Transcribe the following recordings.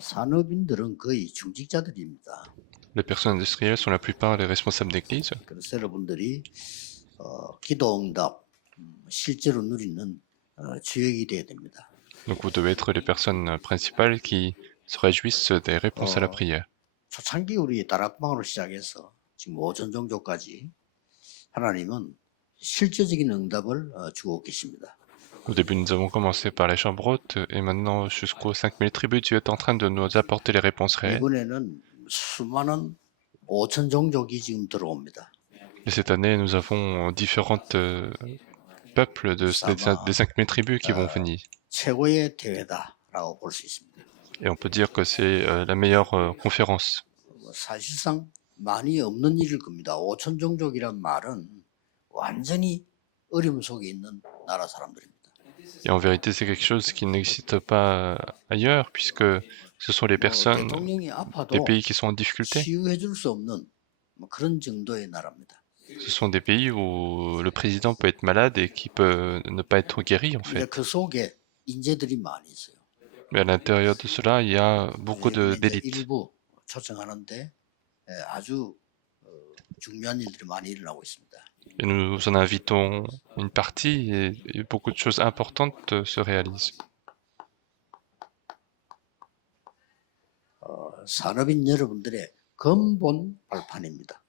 산업인들은 거의 중직자들입니다. Les personnes industrielles sont la plupart les responsables d'église. 그래서 여러분들이 기도응답 실제로 누리는 주역이 돼야 됩니다. Donc vous devez être les personnes principales qui se réjouissent des réponses à la prière. 초창기 우리 다락방으로 시작해서 지금 오전 종교까지 하나님은 실제적인 응답을 주고 계십니다. Au début, nous avons commencé par les chambres hautes et maintenant jusqu'aux 5000 tribus, Dieu est en train de nous apporter les réponses réelles. 이번에는 수많은 5천 종족이 지금 들어옵니다. Et cette année, nous avons différents peuples des 5000 tribus qui vont venir. 최고의 대회다라고 볼 수 있습니다. Et on peut dire que c'est la meilleure conférence. 사실상 많이 없는 일일 겁니다. 5천 종족이란 말은 완전히 어려움 속에 있는 나라 사람들입니다. Et en vérité, c'est quelque chose qui n'existe pas ailleurs, puisque ce sont les personnes 대통령이 des 아파도 pays qui sont en difficulté. 치유해 줄 수 없는 그런 정도의 나라입니다. Ce sont des pays où le président peut être malade et qui peut ne pas être guéri, en 근데 fait. 그 속에 인재들이 많이 있어요. Mais à l'intérieur de cela, il y a beaucoup 이제 d'élites. 일부 초청하는데 아주 중요한 일들이 많이 일어나고 있습니다. Et nous en invitons une partie et beaucoup de choses importantes se réalisent. 산업인 여러분들의 근본 발판입니다.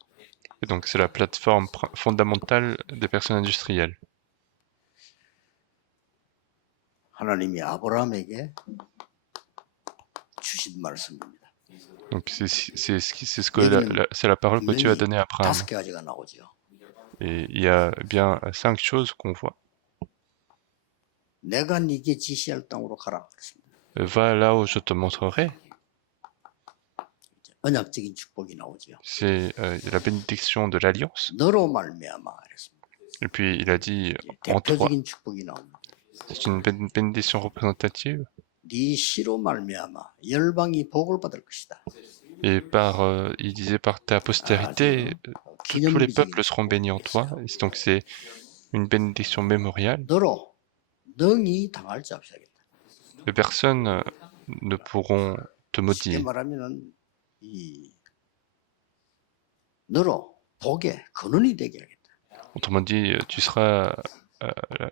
Et donc c'est la plateforme fondamentale des personnes industrielles. 하나님이 아브라함에게 주신 말씀입니다. Donc c'est la parole que Dieu a donnée à Abraham. 5가지가 나오죠. Et il y a bien 5 choses qu'on voit. 내가 네게 지시할 땅으로 가라 그랬습니다. Va là où je te montrerai. 언약적인 축복이 나오죠. C'est la bénédiction de l'alliance. 너로 말미암아 그랬습니다. Et puis il a dit en toi. 대표적인 축복이 나옵니다. C'est une bénédiction représentative. 네 씨로 말미암아 열방이 복을 받을 것이다. Et il disait par ta postérité, tous les peuples seront bénis en toi. Et donc c'est une bénédiction mémoriale. 너로 능히 당할 자 없이 하겠다. Les personnes ne pourront te 쉽게 maudire. 말하면은 너로 복의 근원이 되게 하겠다. Autrement dit, tu seras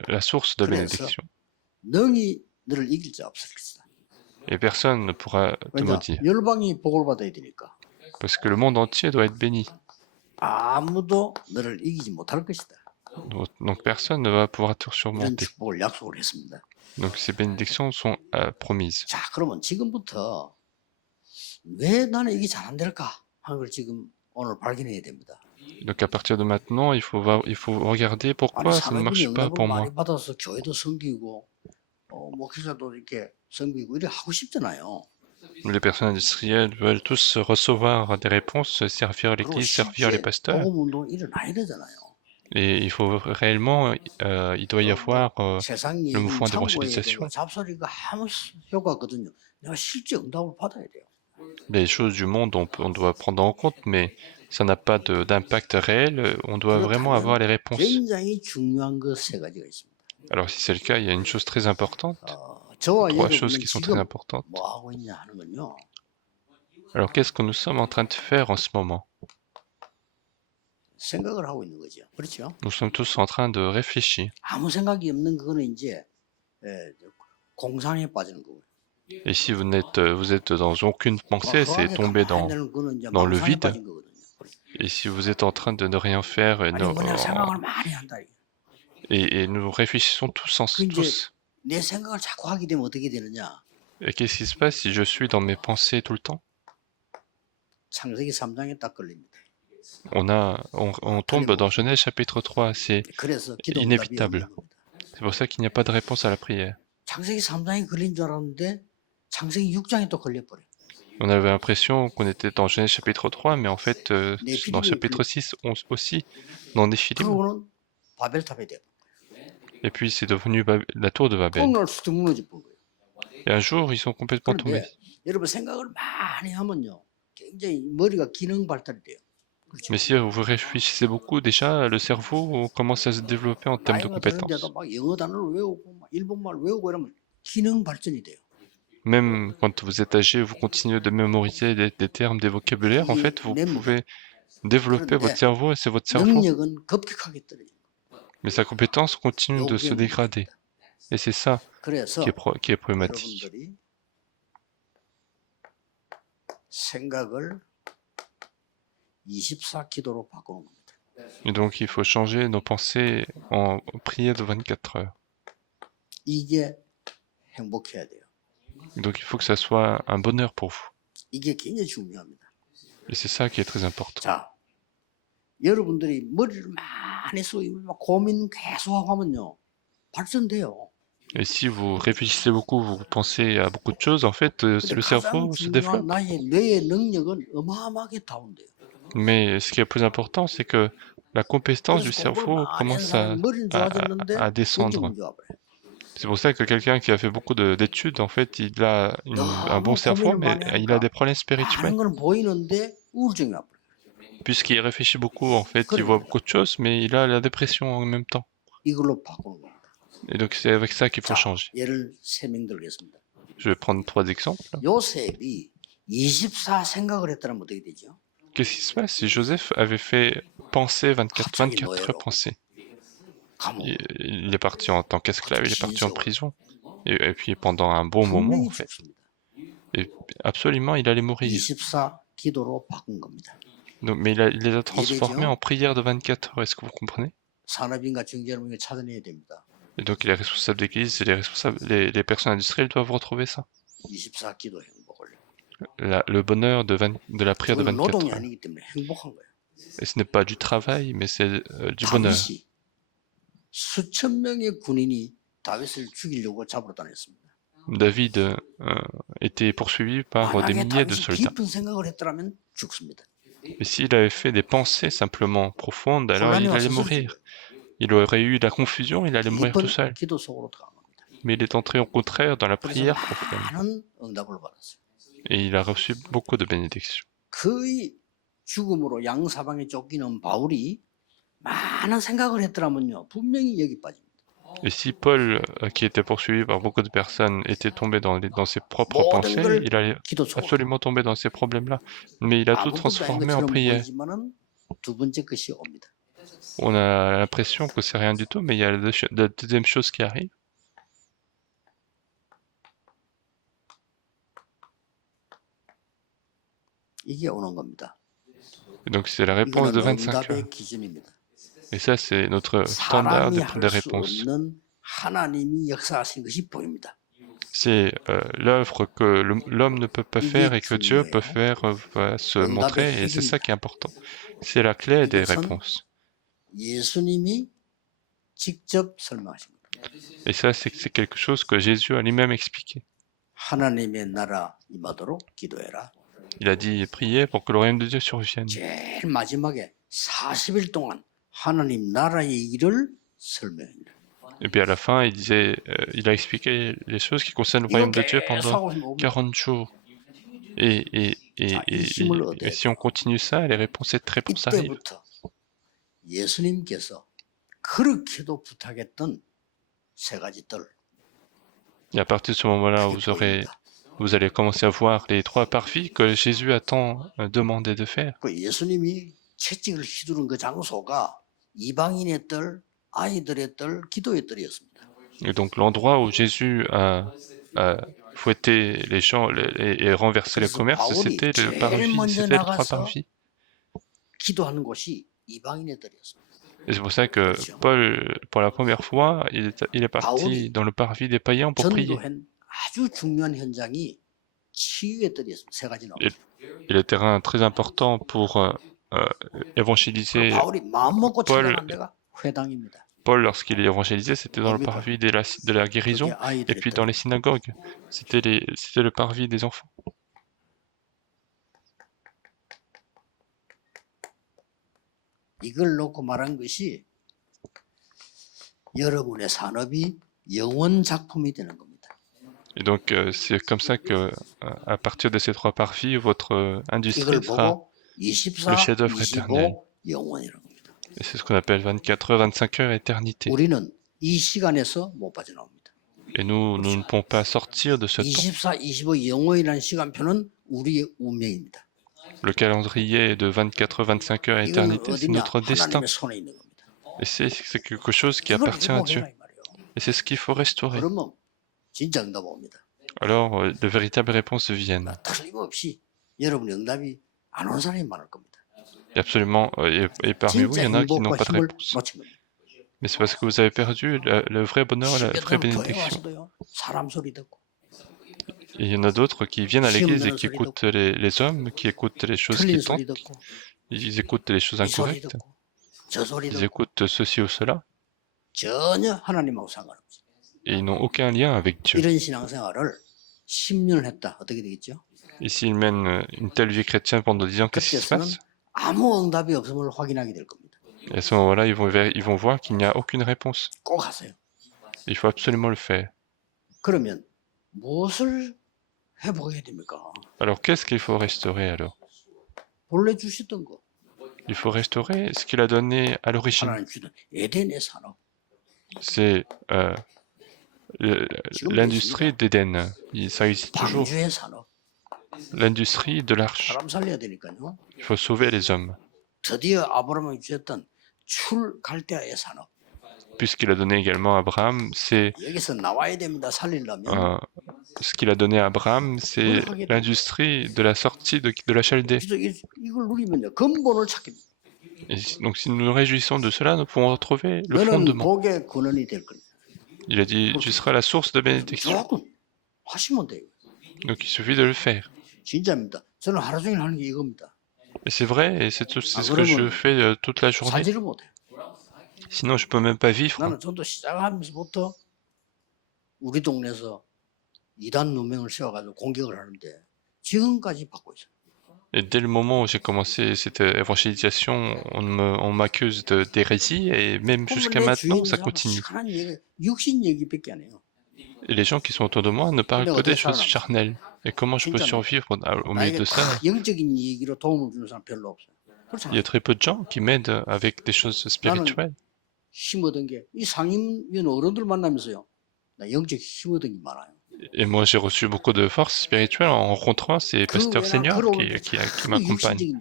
la source de 그래서 bénédiction. 능히 너를 이길 자 없을 것이다. Et personne ne pourra te 왜냐? maudire. 열방이 복을 받아야 되니까. Parce que le monde entier doit être béni. 아무도 너를 이기지 못할 것이다. Donc personne ne va pouvoir te 이런 surmonter. 축복을 약속을 했습니다. Donc ces bénédictions sont promises. 자, 그러면 지금부터 왜 나는 이게 잘 안 될까 하는 걸 지금 오늘 발견해야 됩니다. Donc à partir de maintenant, il faut regarder pourquoi ça ne marche pas pour moi. 많이 받아서 교회도 섬기고 목회자도 이렇게 섬기고 이래 하고 싶잖아요. Les personnes industrielles veulent tous recevoir des réponses, servir l'église, servir les pasteurs. 복음 운동 일어나야 되잖아요. Et il faut réellement, il doit y avoir 세상이 le mouvement 창고에 d'évangélisation. 잡소리가 아무 효과가 없거든요. 내가 실제 응답을 받아야 돼요. Les choses du monde, on doit prendre en compte, mais ça n'a pas d'impact réel. On doit vraiment avoir les réponses. 굉장히 중요한 것 세 가지가 있습니다. Alors si c'est le cas, il y a une chose très importante, 저와 3 choses 여러분은 qui sont très 지금 importantes. 뭐 하고 있냐 하는 건요. Alors qu'est-ce que nous sommes en train de faire en ce moment? 생각을 하고 있는 거죠. 그렇죠? Nous sommes tous en train de réfléchir. 아무 생각이 없는 그거는 이제 공상에 빠지는 거고요. Et si vous êtes dans aucune pensée, c'est tomber dans le vide. Et si vous êtes en train de ne rien faire et nous réfléchissons tous. 내 생각을 자꾸 하게 되면 어떻게 되느냐? Et qu'est-ce qui se passe si je suis dans mes pensées tout le temps? 창세기 3장에 딱 걸립니다. On tombe dans Genèse chapitre 3, c'est inévitable. C'est pour ça qu'il n'y a pas de réponse à la prière. 창세기 3장에 걸린 줄 알았는데 창세기 6장에 또 걸려버려. On avait l'impression qu'on était dans Genèse chapitre 3, mais en fait, dans chapitre 6 aussi, dans Néphilim. 그러고는 바벨탑이 돼. Et puis c'est devenu la tour de Babel. Et un jour, ils sont complètement tombés. 여러분 생각을 많이 하면요, 굉장히 머리가 기능 발달이 돼요. Mais si vous réfléchissez beaucoup, déjà, le cerveau commence à se développer en termes de compétences. 막 영어 단어를 외우고 막 일본말 외우고 이러면 기능 발전이 돼요. même quand vous êtes âgé, vous continuez de mémoriser des termes, des vocabulaires, en 이게 fait, vous 냅니다. pouvez développer votre 그런데 cerveau et c'est votre cerveau. 능력은 급격하게 떨어집니다. Mais sa compétence continue de 요게 se dégrader. 문제입니다. Et c'est ça 그래서 qui est problématique. 여러분들이 생각을 24기도로 바꾸는 겁니다. Et donc, il faut changer nos pensées en prière de 24 heures. 이게 행복해야 돼요. Donc, il faut que ça soit un bonheur pour vous. 이게 굉장히 중요합니다. Et c'est ça qui est très important. 자, 여러분들이 머리를 많이 쓰고 막 고민 계속하고 하면요, 발전돼요. Et si vous réfléchissez beaucoup, vous pensez à beaucoup de choses, en fait, 근데 le cerveau 가장 se 중요한 développe. 나의 뇌의 능력은 어마어마하게 다운돼요. Mais ce qui est plus important, c'est que la compétence du 그래서 공부를 cerveau 많이 한 commence 사람은 머리는 좋아졌는데 à descendre. 인격은 좋아버려요. C'est pour ça que quelqu'un qui a fait beaucoup d'études, en fait, il a un bon 너무 cerveau, 고민을 mais 많이 il a 하니까 des problèmes spirituels. 많은 건 보이는데 우울증이 와버려요. Puisqu'il réfléchit beaucoup, en fait, il voit beaucoup de choses, mais il a la dépression en même temps. 이걸로 바꾸는 겁니다. Et donc, c'est avec ça qu'il faut 자, changer. 예를 3명 들겠습니다. Je vais prendre 3 exemples. 요셉이 24 생각을 했다면 어떻게 되죠? Qu'est-ce qui se passe si Joseph avait fait penser 24 갑자기 24 노예로 pensées? 감옥 Il est parti en tant qu'esclave, il est parti en 진짜 prison. Et puis pendant un bon moment, 분명히 en fait. 죽습니다. Et absolument, il allait mourir. 24 기도로 바꾼 겁니다. Donc, mais il les a transformés en prières de 24 heures, est-ce que vous comprenez? 산업인과 경제를 찾아내야 됩니다. Et donc les responsables d'église et les personnes industrielles doivent retrouver ça. 24 기도 행복을. Le bonheur de la prière de 그건 24 노동이 heures. 아니기 때문에 행복한 거예요. Et ce n'est pas du travail, mais c'est du bonheur. 다윗이 수천 명의 군인이 다윗을 죽이려고 잡으러 다녔습니다. David était poursuivi par des 만약에 milliers de 다윗이 soldats. 깊은 생각을 했더라면 죽습니다. Et s'il avait fait des pensées simplement profondes, alors 혼란이 il allait 와서 mourir. Il aurait eu la confusion, il allait mourir tout 깊은 seul. 기도 속으로 들어간 겁니다. Mais il est entré au contraire dans la 그래서 prière profonde. 많은 응답을 받았어요. Et il a reçu beaucoup de bénédictions. 그의 죽음으로 양사방에 쫓기는 바울이 많은 생각을 했더라면요, 분명히 여기 빠집니다. Et si Paul, qui était poursuivi par beaucoup de personnes, était tombé dans ses propres 모든 pensées, 걸 il allait 기도 속으로. absolument tomber dans ces problèmes-là. Mais il a tout 아무것도 아닌 transformé en 것처럼 prière. 보이지만은 두 번째 것이 옵니다. On a l'impression que c'est rien du tout, mais il y a la deuxième chose qui arrive. 이게 오는 겁니다. Et donc c'est la réponse de 이거는 25 heures. 응답의 기준입니다. Et ça, c'est notre standard 사람이 des 할 수 réponses. 없는 하나님이 역사하신 것이 보입니다. C'est l'œuvre que l'homme ne peut pas faire et que Dieu peut faire va se montrer, et c'est ça qui est important. C'est la clé des réponses. 예수님이 직접 설명하신 겁니다. Et ça, c'est quelque chose que Jésus a lui-même expliqué. 하나님의 나라 임하도록 기도해라. Il a dit, priez pour que le royaume de Dieu survienne. 제일 마지막에 40일 동안 하나님 나라의 일을 설명합니다. Et puis à la fin, il a expliqué les choses qui concernent le royaume de Dieu pendant 40 jours. Et si on continue ça, les réponses arrivent. 이때부터 예수님께서 그렇게도 부탁했던 세 가지 뜰. Et à partir de ce moment-là, vous allez commencer à voir les 3 parvis que Jésus a tant demandé de faire. 그 예수님이 채찍을 휘두른 그 장소가 이방인의 뜰, 아이들의 뜰, 기도의 뜰이었습니다. Et donc l'endroit où Jésus a fouetté les gens et renversé les commerces, c'était le parvis, c'était les 3 parvis. 기도하는 곳이 이방인의 뜰이었습니다. Et c'est pour ça que Paul, pour la première fois, il est parti dans le parvis des païens pour prier. 전도한 아주 중요한 현장이 치유의 뜰이었습니다. 세 가지 나옵니다. Et le terrain très important pour évangéliser 바울이 마음 먹고 찾아간 데가 회당입니다. Paul, lorsqu'il est évangélisé, c'était dans le parvis de la guérison, et puis dans les synagogues, c'était le parvis des enfants. 이걸 놓고 말한 것이 여러분의 산업이 영원 작품이 되는 겁니다. Et donc, c'est comme ça que, à partir de ces 3 parvis, votre industrie sera le chef-d'œuvre éternel. 영원이라는 겁니다. Et c'est ce qu'on appelle 24 heures, 25 heures, éternité. 우리는 이 시간에서 못 빠져나옵니다. Et nous ne pouvons pas sortir de ce temps. 24, 25 영원이라는 시간표는 우리의 운명입니다. Le calendrier de 24 heures, 25 heures à 이거는 éternité, c'est 어디냐? notre destin. 하나님의 손에 있는 겁니다. Et c'est quelque chose qui 이걸 appartient à Dieu. 회복해라 이 말이에요. Et c'est ce qu'il faut restaurer. 그러면 진짜 응답 옵니다. Alors, de véritables réponses viennent. 틀림없이 여러분의 응답이 안 온 사람이 많을 겁니다. Et absolument, et parmi vous, il y 진짜 en a qui n'ont 행복과 pas de 힘을 réponse. 놓친 겁니다. Mais c'est parce que vous avez perdu le vrai bonheur, la vraie 10여 년 교회 bénédiction. 와서도요. 사람 소리 듣고 Et il y en a d'autres qui viennent à l'église et qui 시험 écoutent les hommes, qui écoutent les choses 틀린 qui 소리 tentent, 듣고 ils écoutent les choses 이 소리 incorrectes, 듣고 저 소리 ils 듣고 écoutent ceci ou cela, 전혀 하나님하고 상관없어요. et ils n'ont aucun lien avec Dieu. 이런 신앙생활을 10년을 했다. 어떻게 되겠죠? Et s'ils mènent une telle vie chrétienne pendant 10 ans, qu'est-ce qui se 그때서는 passe? 아무 응답이 없음을 확인하게 될 겁니다. Et à ce moment-là, ils vont voir qu'il n'y a aucune réponse. 꼭 하세요. Il faut absolument le faire. 그러면 무엇을 회복해야 됩니까? Alors, qu'est-ce qu'il faut restaurer alors? 본래 주셨던 거. Il faut restaurer ce qu'il a donné à l'origine. 하나님 주던 에덴의 산업. C'est l'industrie d'Éden. Ça existe toujours. 방주의 산업. L'industrie de l'arche. 사람 살려야 되니까요. Il faut sauver les hommes. 드디어 아브라함이 주셨던 출갈대아의 산업. Puisqu'il a donné également à Abraham, c'est 여기서 나와야 됩니다. 살리려면. ce qu'il a donné à Abraham, c'est l'industrie de la sortie de la Chaldée. 그래서 이걸 누리면요. 근본을 찾게 됩니다. Et donc, si nous nous réjouissons de cela, nous pouvons retrouver le 너는 fondement. 복의 근원이 될 겁니다. Il a dit, tu seras la source de bénédiction. 조금 하시면 돼요. Donc, il suffit de le faire. 진짜입니다. 저는 하루 종일 하는 게 이겁니다. Et c'est vrai, et c'est ce que je fais toute la journée. 살지를 못해요. Sinon, je peux même pas vivre. 나는 전도 시작하면서부터 우리 동네에서 이단 누명을 세워가지고 공격을 하는데 지금까지 받고 있어요. Et dès le moment où j'ai commencé cette évangélisation, on m'accuse d'hérésie, et même jusqu'à maintenant, ça continue. 육신 얘기밖에 안 해요. Et les gens qui sont autour de moi ne parlent que des choses charnelles. Et comment je peux survivre au milieu de ça? 영적인 얘기로 도움을 주는 사람 별로 없어요. Il y a très peu de gens qui m'aident avec des choses spirituelles. 힘 얻은 게 이 상임위원 어른들 만나면서요. 나 영적 힘 얻은 게 많아요. Et moi, j'ai reçu beaucoup de force spirituelle en rencontrant ces pasteurs seniors qui m'accompagnent.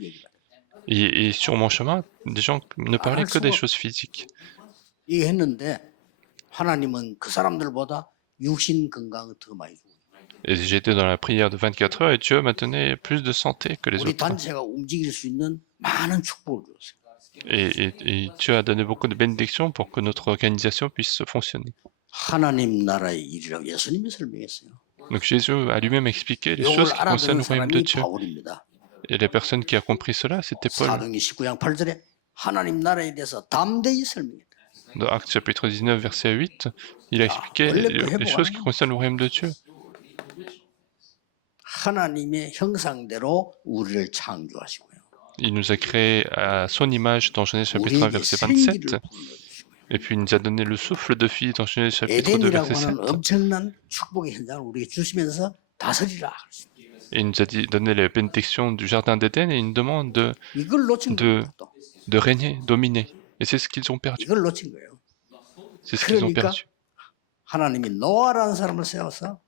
Et sur mon chemin, des gens ne parlaient que des choses physiques. 이 했는데 하나님은 그 사람들보다 육신 건강을 더 많이 주고. Et j'étais dans la prière de 24 heures et Dieu m'a donné plus de santé que les 우리 autres. 단체가 움직일 수 있는 많은 축복을 줬어요. Et Dieu a donné beaucoup de bénédictions pour que notre organisation puisse fonctionner. 하나님 나라의 일이라고 예수님이 설명했어요. Donc Jésus a lui-même expliqué les choses qui concernent le royaume de Dieu. 바울입니다. Et la personne qui a compris cela, c'était Paul. 사도행전 19장 8절에 하나님 나라에 대해서 담대히 설명했다. Dans Actes chapitre 19, verset 8, il a expliqué les choses qui concernent le royaume de Dieu. 하나님의 형상대로 우리를 창조하시고요. Il nous a créés à son image dans Genèse chapitre 1, verset 27. Et puis il nous a donné le souffle de vie dans Genèse chapitre 2, verset 7. 엄청난 축복의 현장을 우리에게 주시면서 다스리라. Et il nous a donné les bénédictions du jardin d'Éden et il nous demande de régner, dominer. Et c'est ce qu'ils ont perdu. C'est ce qu'ils ont perdu. 하나님이 노아라는 사람을 세워서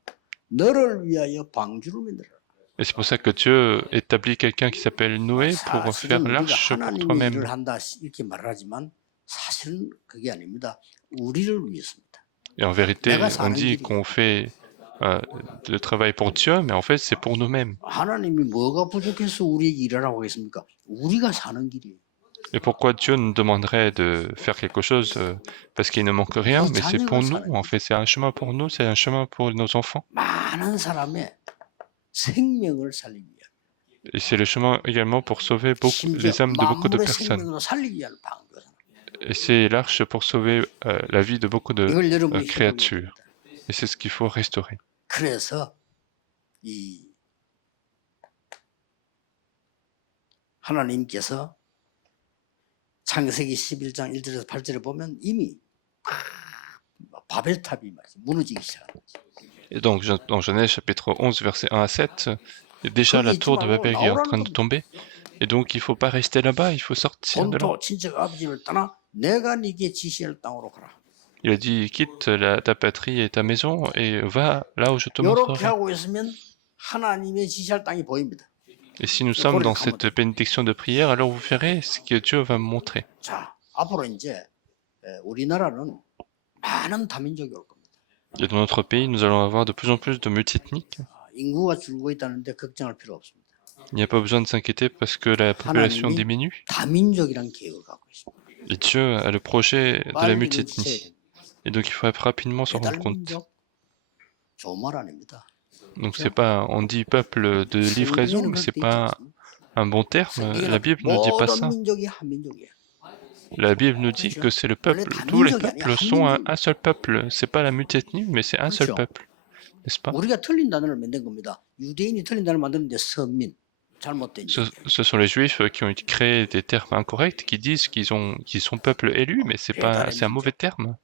너를 위하여 방주를 만들어라. Et c'est pour ça que Dieu établit quelqu'un qui s'appelle Noé pour faire l'arche pour toi-même. 일을 한다 이렇게 말하지만 사실은 그게 아닙니다. 우리를 위해서입니다. Et en vérité, on dit qu'on fait le travail pour Dieu, mais en fait, c'est pour nous-mêmes. 하나님이 뭐가 부족해서 우리에게 일하라고 하겠습니까? 우리가 사는 길이에요. Et pourquoi Dieu nous demanderait de faire quelque chose parce qu'il ne manque rien, mais c'est pour nous, en fait, c'est un chemin pour nous, c'est un chemin pour nos enfants. 많은 사람의 생명을 살리기 위해. Et c'est le chemin également pour sauver les âmes de beaucoup de personnes. Et c'est l'arche pour sauver la vie de beaucoup de créatures. Et c'est ce qu'il faut restaurer. 그래서 이 하나님께서 창세기 11장 1절에서 8절에 보면 이미 바벨탑이 무너지기 시작합니다. Et donc, dans Genèse chapitre 11, verset 1 à 7, déjà la tour de Babel est en train de tomber. Et donc, il ne faut pas rester là-bas, il faut sortir de là. Il a dit, quitte ta patrie et ta maison et va là où je te 이렇게 montrerai. 하고 있으면 하나님의 지시할 땅이 보입니다. Et si nous sommes dans cette bénédiction de prière, alors vous verrez ce que Dieu va me montrer. 자, 앞으로 이제 우리나라는 많은 다민족이 올 겁니다. Et dans notre pays, nous allons avoir de plus en plus de multiethniques. 인구가 줄고 있다는데 걱정할 필요 없습니다. Il n'y a pas besoin de s'inquiéter parce que la population 하나님이 diminue. 다민족이란 계획을 갖고 있습니다. Et Dieu a le projet de la 빨리 multiethnie. 눈치채야 Et donc il faut rapidement s'en rendre 배달 compte. 민족 좋은 말 아닙니다. Donc c'est pas, on dit peuple de livraison, mais c'est pas un bon terme. La Bible ne dit pas ça. 모든 민족이 한 민족이에요. La Bible nous dit que c'est le peuple. Tous les peuples sont un seul peuple. C'est pas la multiethnie, mais c'est un seul peuple. N'est-ce pas? 우리가 틀린 단어를 만든 겁니다. 유대인이 틀린 단어를 만드는데 선민 잘못된. Ce sont les Juifs qui ont créé des termes incorrects, qui disent qu'ils sont peuple élu, mais c'est un mauvais terme.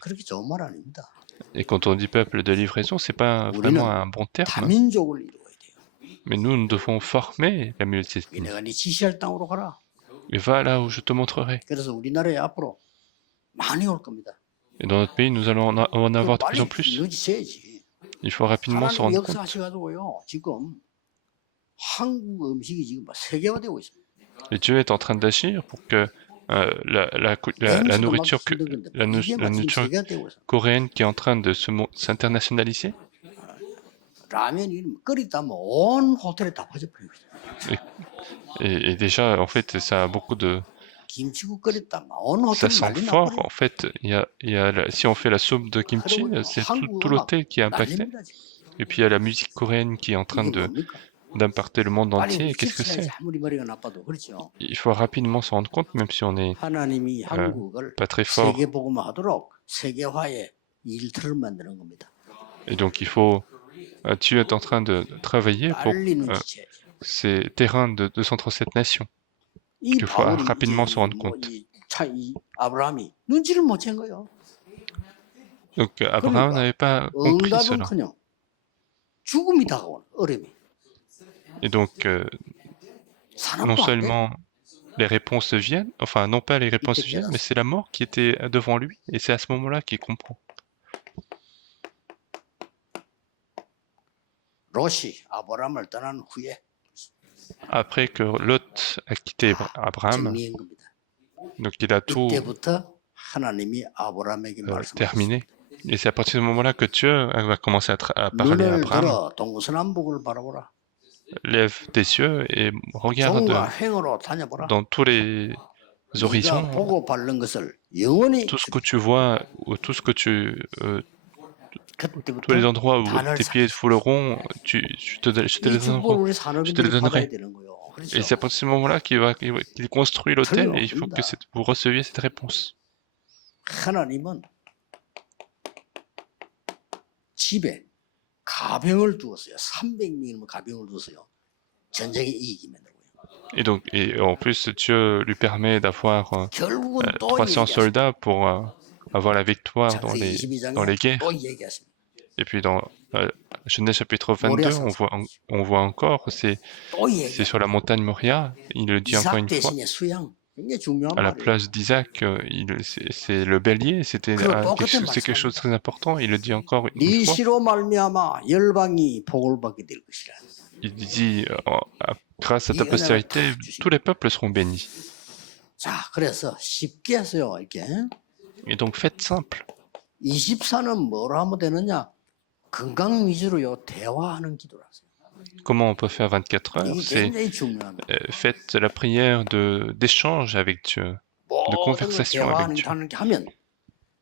그렇게 좋은 말 아닙니다. Et quand on dit peuple de livraison, c'est pas vraiment un bon terme. 다민족을 이루어야 돼요. Mais nous devons former la multiethnie. 내가 네 지시할 땅으로 가라. Et va là où je te montrerai. 그래서 우리나라에 앞으로 많이 올 겁니다. Et dans notre pays, nous allons en avoir de plus en plus. 눈치채야지. Il faut rapidement se 하나님 rendre compte. 역사하셔가지고요. 지금 한국 음식이 지금 세계화되고 있습니다. Et Dieu est en train d'agir pour que la nourriture coréenne qui est en train de s'internationaliser. 라면이 끓이다 뭐 온 호텔에 다 퍼져버리고 있어요. Et déjà, en fait, ça a beaucoup de... Ça sent fort, en fait. Si on fait la soupe de kimchi, c'est tout l'hôtel qui est impacté. Et puis il y a la musique coréenne qui est en train d'impacter le monde entier. Qu'est-ce que c'est? Il faut rapidement s'en rendre compte, même si on n'est pas très fort. Et donc il faut... Dieu est en train de travailler pour ces terrains de 237 nations. Il faut rapidement se rendre compte. Donc Abraham n'avait pas compris cela. Et donc, non seulement les réponses viennent, enfin non pas les réponses viennent, mais c'est la mort qui était devant lui, et c'est à ce moment-là qu'il comprend. Après que Lot a quitté Abraham, donc il a tout terminé. Et c'est à partir de ce moment-là que Dieu va commencer à parler à Abraham. Lève tes yeux et regarde dans tous les horizons, tout ce que tu vois, ou tous les endroits où tes pieds fouleront, je te les donnerai. Et c'est à partir de ce moment-là qu'il construit l'autel et il faut que vous receviez cette réponse. 집에 가병을 두었어요. 300명이면 가병을 두었어요. 전쟁에 이기게 만들고요. Et en plus, Dieu lui permet d'avoir 300 soldats pour avoir la victoire dans les guerres. Et puis dans Genèse chapitre 22, on voit encore, c'est sur la montagne Moria, il le dit encore une fois. À la place d'Isaac, c'est le bélier, c'est quelque chose de très important, il le dit encore une fois. Il dit, grâce à ta postérité, tous les peuples seront bénis. Et donc faites simple. 24는 뭐로 하면 되느냐? 건강 위주로요. 대화하는 기도를 하세요. Comment on peut faire 24 heures? C'est faites la prière d'échange avec Dieu, de conversation avec Dieu.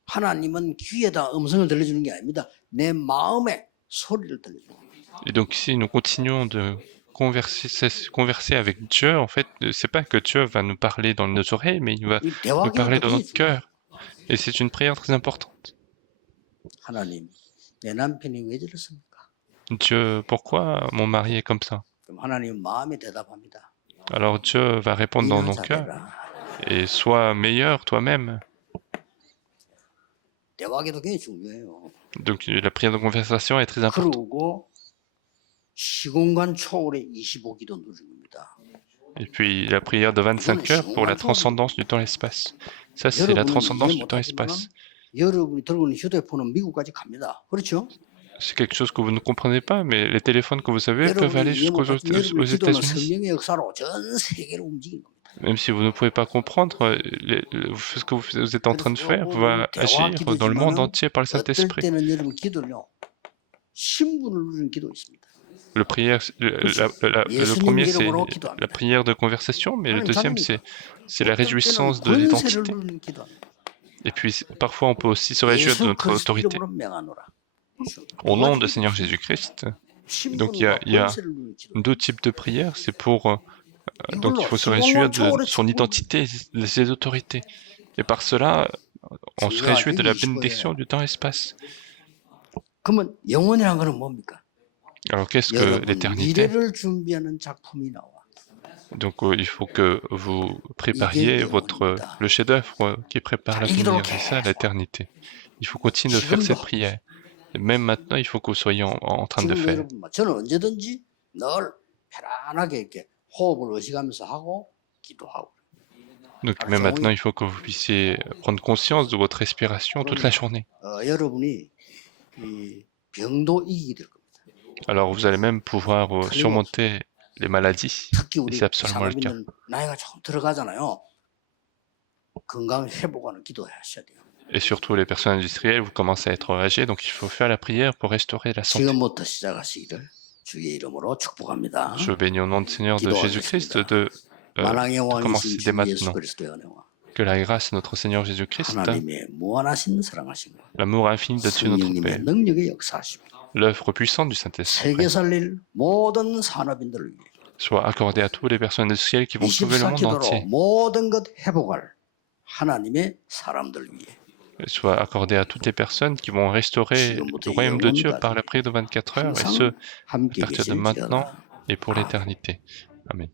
하나님은 귀에다 음성을 들려주는 게 아닙니다. 내 마음에 소리를 들려주는 거예요. Et donc si nous continuons de converser avec Dieu, en fait, c'est pas que Dieu va nous parler dans nos oreilles, mais il va nous parler dans notre cœur. Et c'est une prière très importante. 하나님, 내 남편이 왜 저렇습니까? Dieu, pourquoi mon mari est comme ça? 하나님 마음에 대답합니다. Alors Dieu va répondre dans nos cœurs. Et sois meilleur toi-même. 대화기도 굉장히 중요해요. Donc la prière de conversation est très importante. 그리고 시공간 초월의 25기도 누릅니다. Et puis la prière de 25 heures pour la transcendance du temps-espace. Ça, c'est la transcendance du temps-espace. 여러분이 들고 있는 휴대폰은 미국까지 갑니다. 그렇죠? C'est quelque chose que vous ne comprenez pas, mais les téléphones que vous avez peuvent aller 여러분이 이해 jusqu'aux 못하지만 여러분의 aux 기도는 États-Unis. 성령의 역사로 전 세계를 움직이는 겁니다. Même si vous ne pouvez pas comprendre, ce que vous êtes en train de faire va agir dans le monde entier par le 어떨 Saint-Esprit. 때는 여러분 기도는요. 신분을 누리는 기도 있습니다. Le premier, c'est la prière de conversation, mais le deuxième, c'est la réjouissance de l'identité. Et puis, parfois, on peut aussi se réjouir de notre autorité. Au nom du Seigneur Jésus-Christ. Donc, il y a deux types de prières. C'est pour... donc, il faut se réjouir de son identité, de ses autorités. Et par cela, on se réjouit de la bénédiction du temps et espace. 그러면 영원이란 거는 뭡니까? Alors, qu'est-ce que l'éternité? 미래를 준비하는 작품이 나와. Donc, il faut que vous prépariez le chef-d'œuvre qui prépare l'avenir, c'est ça l'éternité. Il faut continuer de faire cette prière. Et même maintenant, il faut que vous soyez en train de faire. 저는 언제든지 늘 편안하게 이렇게 호흡을 의식하면서 하고 기도하고. Donc, même maintenant, il faut que vous puissiez prendre conscience de votre respiration toute la journée. 여러분이 이 병도 이기게 될 겁니다. Alors, vous allez même pouvoir surmonter les maladies. Et c'est absolument le cas. 나이가 조금 들어가잖아요. 건강 회복하는 기도하셔야 돼요. Et surtout les personnes industrielles, vous commencez à être âgées, donc il faut faire la prière pour restaurer la santé. 지금부터 시작하시기를 주의 이름으로 축복합니다. Je bénis au nom du Seigneur de Jésus-Christ de commencer dès maintenant. Que la grâce de notre Seigneur Jésus-Christ, l'amour infini de Dieu notre Père, l'œuvre puissante du Saint-Esprit soit accordée à toutes les personnes industrielles qui vont sauver le monde entier. Soit accordée à toutes les personnes qui vont restaurer le royaume de Dieu par la prière de 24 heures, et ce, à partir de maintenant et pour l'éternité. Amen.